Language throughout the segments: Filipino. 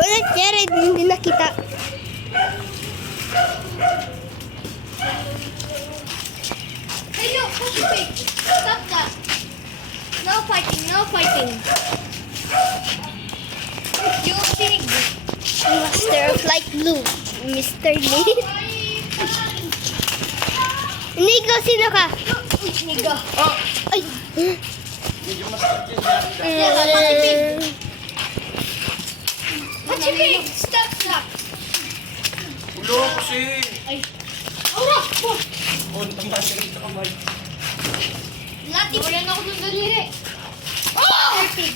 Ulit, Jared, hindi nakita. Hey, no, wait. Stop that. No fighting, no fighting. You pig. Master of Light Blue. Mr. Lee. Nigo, sino ka? Nigo. Ay. What's your pig? Stop, stop. Ulo kasi. Ay. Aura! Oh, namasin ito kamay. Lati. Wala na ako ng daliri. Oh! Pig.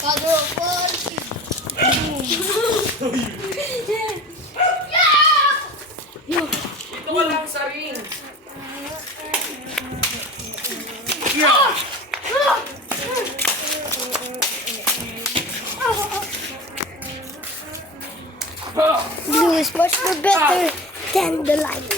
Father of all pig. Ito ka lang sa ring. Yeah. Blue is much more better than the light.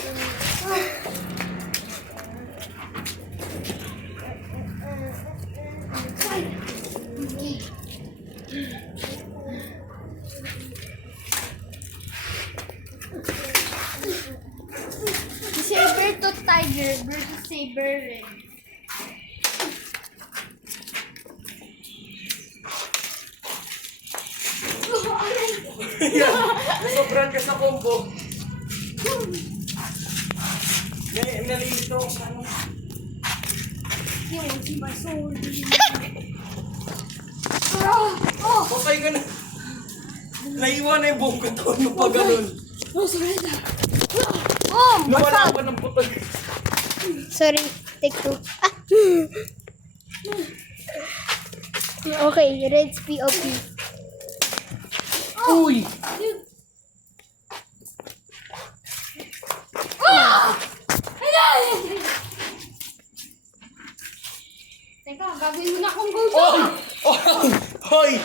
Saber to tiger versus saber ring. Yan. Sobrang ka sa combo. Nalilito ako sa ano. You want to see my sword? Patay ka na. Naiwan na yung buong katawan mo pa ganun. Oh, sorry na. Oh, Nawala pa ng putol. Sorry, take two. Ah. Okay, Red's POP. Uy! Teka, gagawin mo na akong go to. Oh! Oh! Hoy!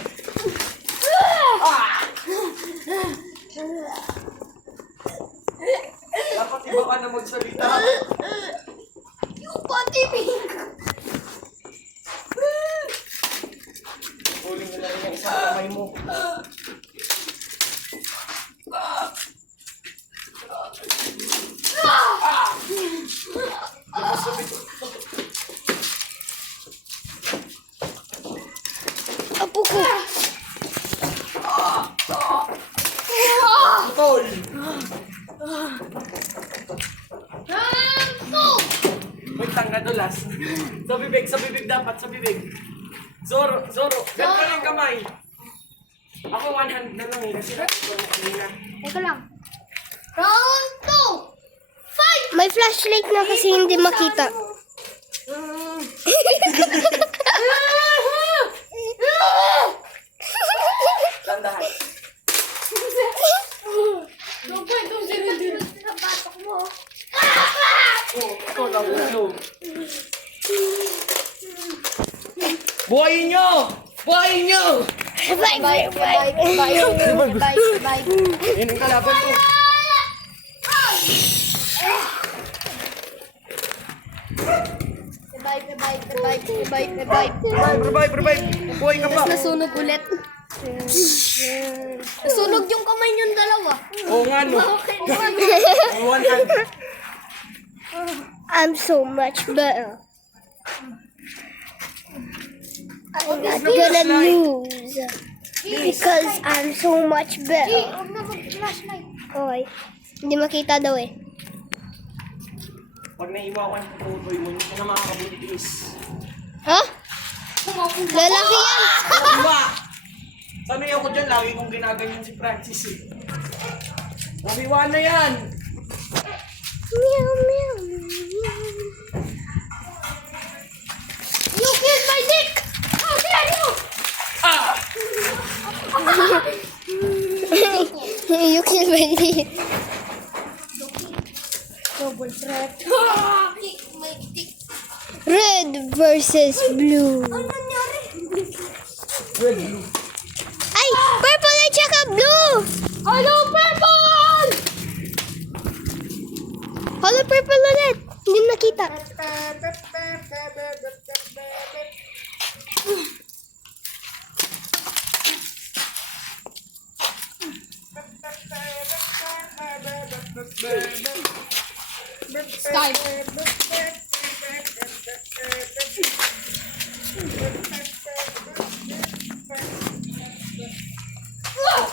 Dapat iba ka na magsalita. Yung pati pink. Huling ka na rin ang isang kamay mo. Apo ko. Putol! Wait lang, nadulas. Sa bibig dapat, sa bibig. Zoro, ganito yung kamay. Ako one hand na lang eh, kasi ito na kanina. Teka lang. Round 2. Fight! May flashlight na kasi hindi makita. Tandahan. Don't fight, don't say it. Batok mo. Oh, ikaw lang ulo. Buhayin nyo! Buhayin nyo! Bye, bye, bye. Yan ang kalaban ko. Revive! Buhay ka pa! Nasunog ulit. Nasunog yung kamay niyong dalawa. Oo nga no. One hand. I'm so much better. I'm not gonna lose. Because I'm so much better. Huwag na mag-flashlight. Okay. Hindi makita daw eh. Pag naiwakan ko tutoy mo, hindi ka na makakabutis. Ha? Lalaki yan! Iwa! Sanay ako dyan, lagi kong ginaganyan si Francis eh. Umiwa na yan! Meow, meow. You killed my dick! How dare you! Ah! You killed my dick. Double threat. Kick my dick. Red versus blue. Ano nangyari? Red blue. Ay! Purple at saka blue! Hello, purple! Hello, purple ulit. Hindi nakita. Sky.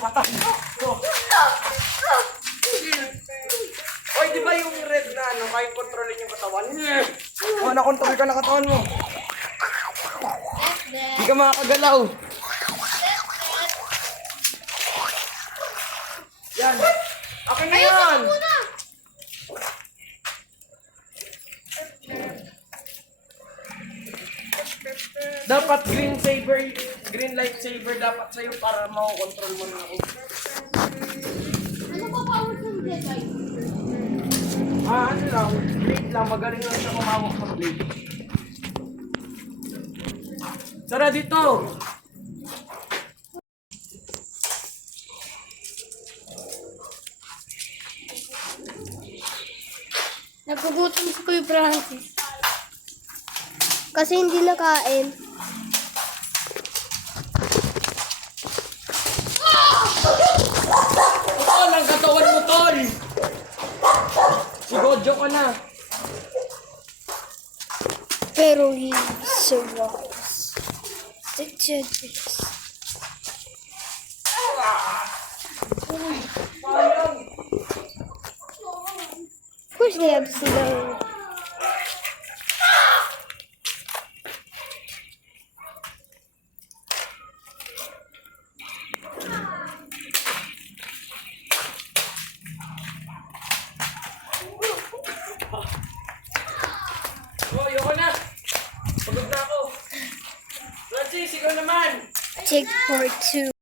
Patay. Go. Oy, di ba yung red na ano, kaya kontrolin yung katawan? Oh, nakontrol ka na katawan mo. Hindi ka makakagalaw. Yan. Akin na yan. Dapat green light saver dapat sa'yo para makokontrol mo na ako. Ano pa power ng Jedi? Ano lang, blade lang, magaling lang siya kumawak sa blade. Sara dito! Nagugutom si Kuya Francis. Kasi hindi nakain. Tol, ang katawan mo, Tol! Si Gojo ka na. Pero he survives. The judges. Sayang! Of course they have slow. Oh, ayoko na. Pagod na ako. Francis, ikaw naman. Take part 2.